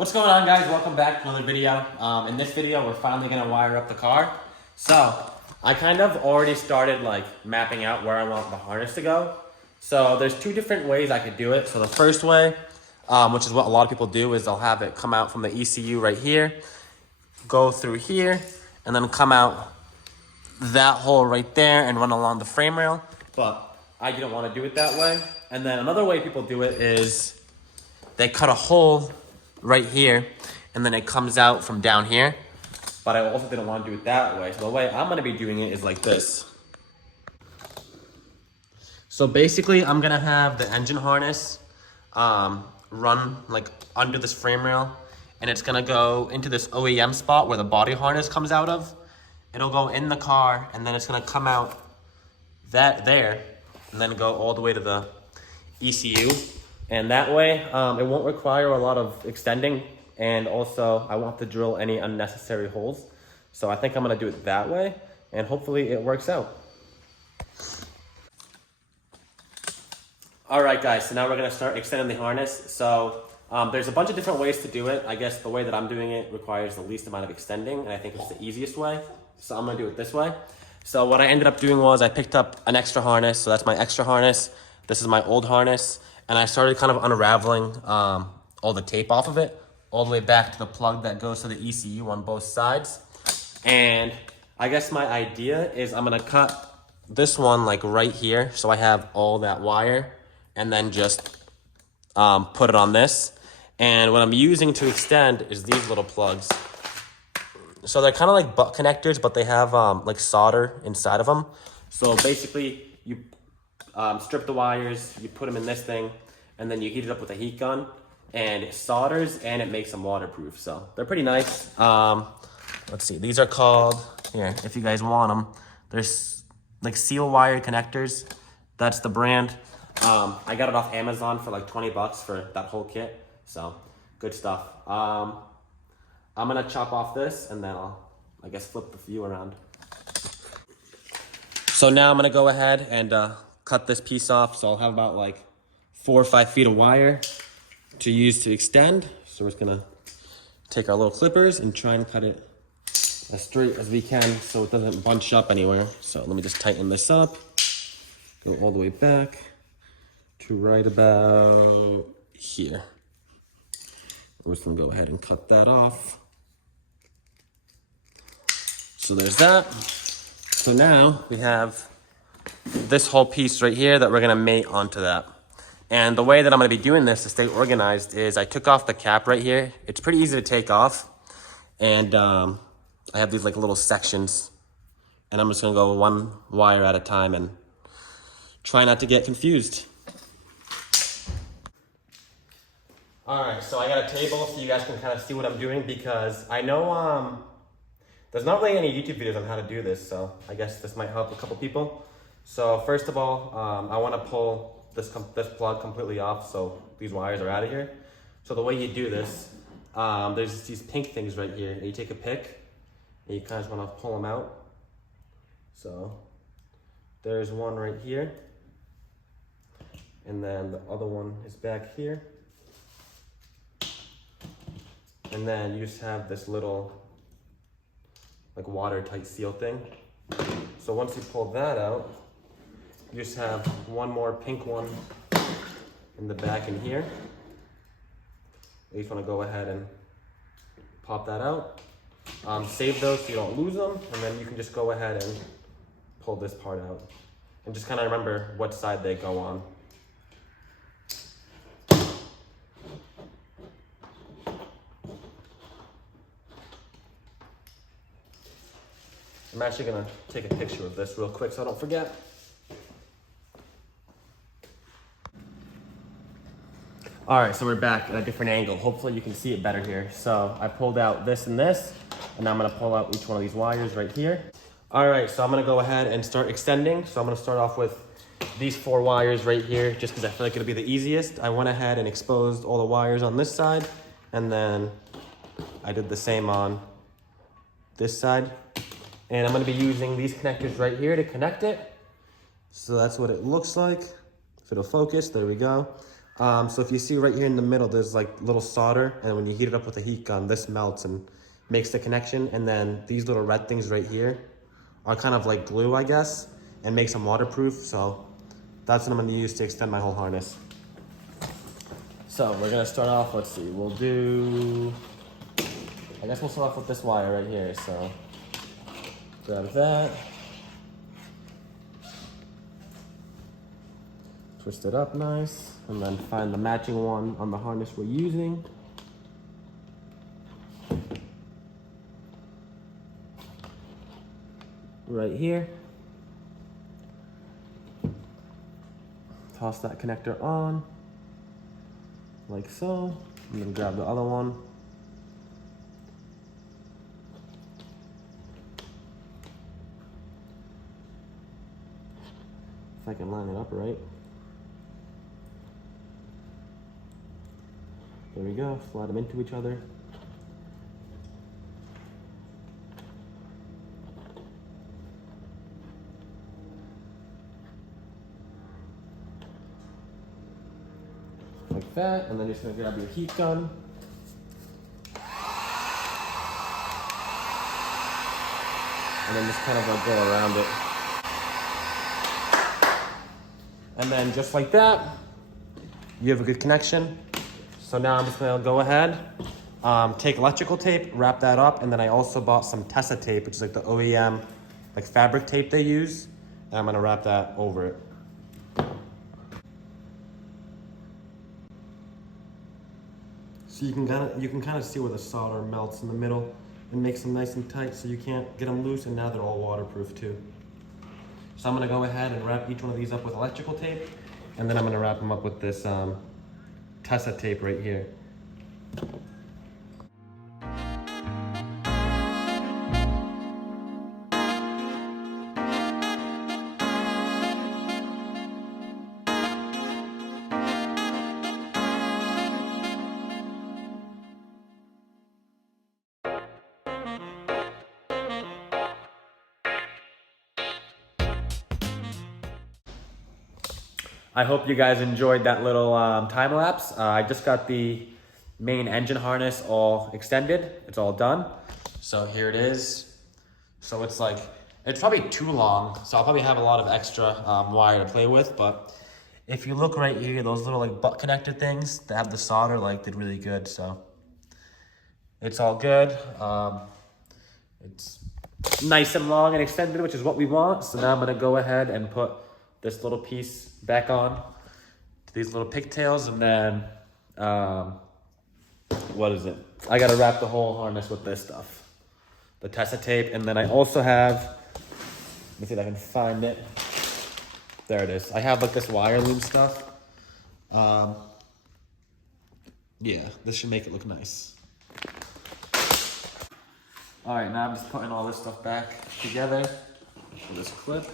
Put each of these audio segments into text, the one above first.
What's going on, guys? Welcome back to another video. In this video, we're finally gonna wire up the car. So I kind of already started like mapping out where I want the harness to go. So there's two different ways I could do it. So the first way, which is what a lot of people do, is they'll have it come out from the ECU right here, go through here, and then come out that hole right there and run along the frame rail. But I didn't want to do it that way. And then another way people do it is they cut a hole right here and then it comes out from down here. But I also didn't want to do it that way. So the way I'm going to be doing it is like this. So basically I'm going to have the engine harness run like under this frame rail, and it's going to go into this OEM spot where the body harness comes out of. It'll go in the car and then it's going to come out there and then go all the way to the ECU. And that way, it won't require a lot of extending, and also I won't have to drill any unnecessary holes. So I think I'm gonna do it that way, and hopefully it works out. All right, guys, so now we're gonna start extending the harness. So there's a bunch of different ways to do it. I guess the way that I'm doing it requires the least amount of extending, and I think it's the easiest way. So I'm gonna do it this way. So what I ended up doing was I picked up an extra harness. So that's my extra harness. This is my old harness. And I started kind of unraveling all the tape off of it, all the way back to the plug that goes to the ECU on both sides. And I guess my idea is I'm gonna cut this one like right here, so I have all that wire, and then just put it on this. And what I'm using to extend is these little plugs. So they're kind of like butt connectors, but they have like solder inside of them. So basically you strip the wires, you put them in this thing, and then you heat it up with a heat gun, and it solders and it makes them waterproof. So they're pretty nice. Let's see, these are called, here, if you guys want them, there's like seal wire connectors. That's the brand. I got it off Amazon for like 20 bucks for that whole kit. So good stuff. I'm gonna chop off this and then I guess flip the view around. So now I'm gonna go ahead and cut this piece off. So I'll have about like 4 or 5 feet of wire to use to extend. So we're just gonna take our little clippers and try and cut it as straight as we can so it doesn't bunch up anywhere. So let me just tighten this up, go all the way back to right about here. We're just gonna go ahead and cut that off. So there's that. So now we have this whole piece right here that we're gonna mate onto that. And the way that I'm gonna be doing this to stay organized is I took off the cap right here. It's pretty easy to take off. And I have these like little sections, and I'm just gonna go one wire at a time and try not to get confused. All right, so I got a table so you guys can kind of see what I'm doing, because I know there's not really any YouTube videos on how to do this, so I guess this might help a couple people. So first of all, I want to pull this plug completely off so these wires are out of here. So the way you do this, there's these pink things right here, and you take a pick and you kind of want to pull them out. So there's one right here, and then the other one is back here. And then you just have this little like watertight seal thing. So once you pull that out, you just have one more pink one in the back in here. You just want to go ahead and pop that out. Save those so you don't lose them, and then you can just go ahead and pull this part out. And just kind of remember what side they go on. I'm actually gonna take a picture of this real quick so I don't forget. All right, so we're back at a different angle. Hopefully you can see it better here. So I pulled out this and this, and now I'm gonna pull out each one of these wires right here. All right, so I'm gonna go ahead and start extending. So I'm gonna start off with these 4 wires right here, just because I feel like it'll be the easiest. I went ahead and exposed all the wires on this side, and then I did the same on this side. And I'm gonna be using these connectors right here to connect it. So that's what it looks like. If it'll focus, there we go. So if you see right here in the middle, there's like little solder, and when you heat it up with a heat gun, this melts and makes the connection. And then these little red things right here are kind of like glue, I guess, and makes them waterproof. So that's what I'm gonna use to extend my whole harness. So we're gonna start off, let's see, I guess we'll start off with this wire right here. So grab that, twist it up nice, and then find the matching one on the harness we're using. Right here. Toss that connector on, like so, and then grab the other one. If I can line it up right. There we go, slide them into each other. Like that, and then you're just gonna grab your heat gun. And then just kind of like go around it. And then just like that, you have a good connection. So now I'm just gonna go ahead, take electrical tape, wrap that up, and then I also bought some Tessa tape, which is like the OEM, like fabric tape they use, and I'm gonna wrap that over it. So you can kind of see where the solder melts in the middle and makes them nice and tight, so you can't get them loose, and now they're all waterproof too. So I'm gonna go ahead and wrap each one of these up with electrical tape, and then I'm gonna wrap them up with this Tessa tape right here. I hope you guys enjoyed that little time lapse. I just got the main engine harness all extended. It's all done. So here it is. So it's probably too long. So I'll probably have a lot of extra wire to play with. But if you look right here, those little like butt connector things that have the solder did really good. So it's all good. It's nice and long and extended, which is what we want. So now I'm gonna go ahead and put this little piece back on to these little pigtails, and then what is it? I gotta wrap the whole harness with this stuff, the Tessa tape, and then I also have, let me see if I can find it. There it is. I have like this wire loom stuff. Yeah, this should make it look nice. All right, now I'm just putting all this stuff back together with this clip.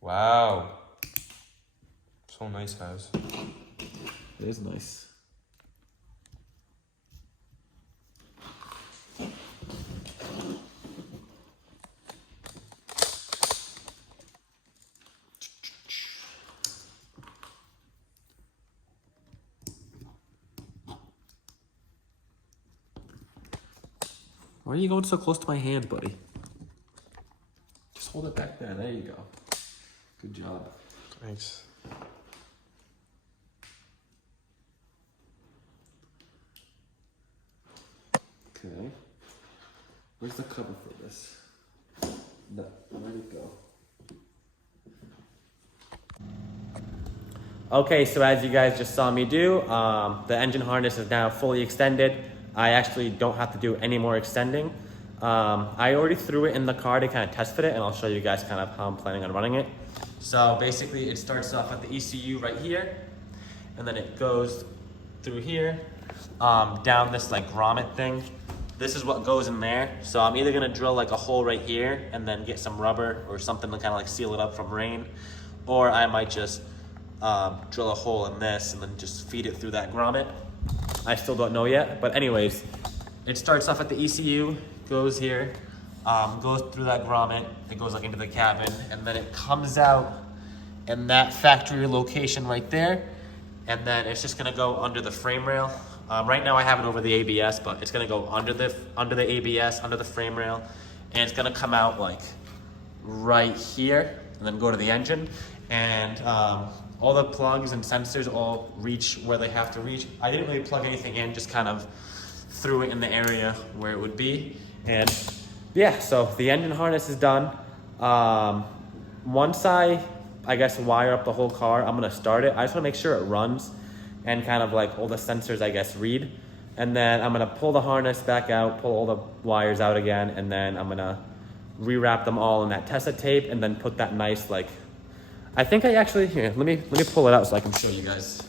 Wow. So nice, guys. It is nice. Why are you going so close to my hand, buddy? Just hold it back there. There you go. Good job. Thanks. Okay. Where's the cover for this? No, where'd it go? Okay, so as you guys just saw me do, the engine harness is now fully extended. I actually don't have to do any more extending. I already threw it in the car to kind of test fit it, and I'll show you guys kind of how I'm planning on running it. So basically it starts off at the ECU right here, and then it goes through here, down this like grommet thing. This is what goes in there. So I'm either gonna drill like a hole right here and then get some rubber or something to kind of like seal it up from rain, or I might just drill a hole in this and then just feed it through that grommet. I still don't know yet, but anyways, it starts off at the ECU, goes here, goes through that grommet, it goes like into the cabin, and then it comes out in that factory location right there, and then it's just gonna go under the frame rail. Right now I have it over the ABS, but it's gonna go under the ABS, under the frame rail, and it's gonna come out like right here, and then go to the engine, and all the plugs and sensors all reach where they have to reach. I didn't really plug anything in, just kind of threw it in the area where it would be, and yeah, so the engine harness is done. Once I guess wire up the whole car, I'm gonna start it. I just wanna make sure it runs and kind of like all the sensors, I guess, read. And then I'm gonna pull the harness back out, pull all the wires out again, and then I'm gonna rewrap them all in that Tessa tape and then put that nice, like, I think I actually, here, let me pull it out so I can show you guys.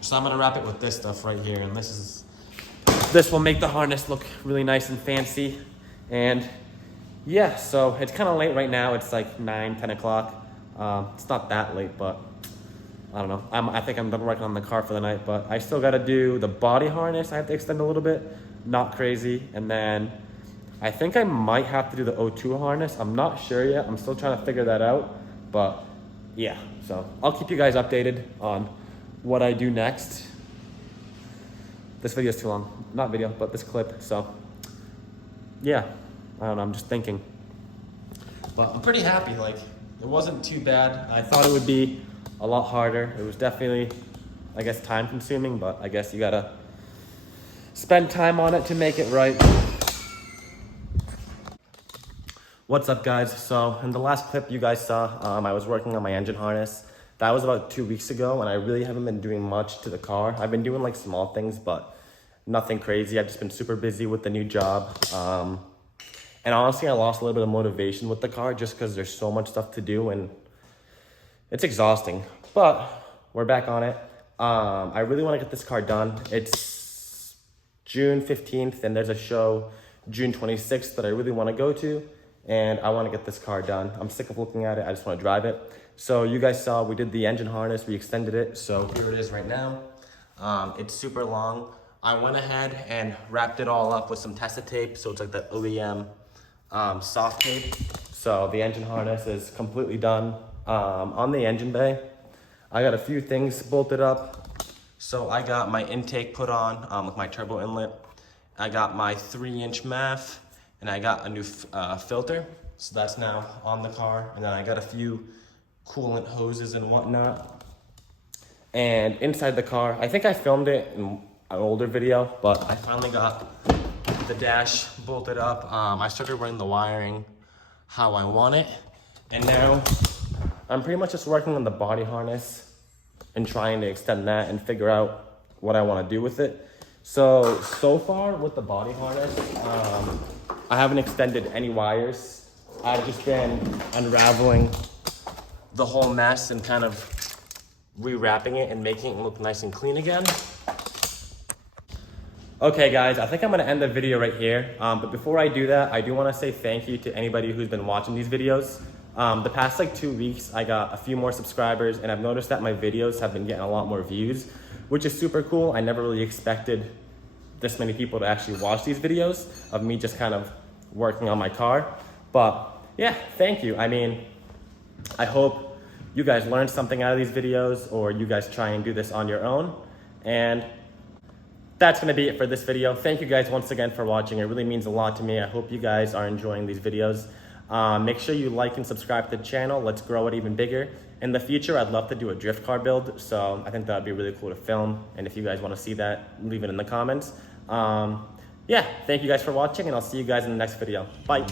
So I'm gonna wrap it with this stuff right here, and this will make the harness look really nice and fancy. And yeah, so it's kind of late right now. It's like 9, 10 o'clock. It's not that late, but I don't know. I think I'm done working on the car for the night, but I still gotta do the body harness. I have to extend a little bit, not crazy. And then I think I might have to do the O2 harness. I'm not sure yet. I'm still trying to figure that out, but yeah. So I'll keep you guys updated on what I do next. This video is too long. Not video, but this clip. So yeah, I don't know, I'm just thinking. But I'm pretty happy, like, it wasn't too bad. I thought it would be a lot harder. It was definitely, I guess, time consuming, but I guess you gotta spend time on it to make it right. What's up, guys? So in the last clip you guys saw, I was working on my engine harness. That was about 2 weeks ago, and I really haven't been doing much to the car. I've been doing like small things, but nothing crazy. I've just been super busy with the new job. And honestly, I lost a little bit of motivation with the car just because there's so much stuff to do and it's exhausting. But we're back on it. I really want to get this car done. It's June 15th and there's a show June 26th that I really want to go to. And I want to get this car done. I'm sick of looking at it. I just want to drive it. So you guys saw we did the engine harness. We extended it. So here it is right now. It's super long. I went ahead and wrapped it all up with some Tessa tape. So it's like the OEM soft tape. So the engine harness is completely done. On the engine bay, I got a few things bolted up. So I got my intake put on with my turbo inlet. I got my 3-inch MAF, and I got a new filter. So that's now on the car. And then I got a few coolant hoses and whatnot. And inside the car, I think I filmed it in an older video, but I finally got the dash bolted up. I started running the wiring how I want it. And now I'm pretty much just working on the body harness and trying to extend that and figure out what I want to do with it. So far with the body harness, I haven't extended any wires. I've just been unraveling the whole mess and kind of rewrapping it and making it look nice and clean again. Okay guys, I think I'm gonna end the video right here. But before I do that, I do wanna say thank you to anybody who's been watching these videos. The past like 2 weeks, I got a few more subscribers and I've noticed that my videos have been getting a lot more views, which is super cool. I never really expected this many people to actually watch these videos of me just kind of working on my car. But yeah, thank you. I mean, I hope you guys learned something out of these videos or you guys try and do this on your own. And that's gonna be it for this video. Thank you guys once again for watching. It really means a lot to me. I hope you guys are enjoying these videos. Make sure you like and subscribe to the channel. Let's grow it even bigger. In the future, I'd love to do a drift car build. So I think that'd be really cool to film. And if you guys wanna see that, leave it in the comments. Yeah, thank you guys for watching and I'll see you guys in the next video. Bye.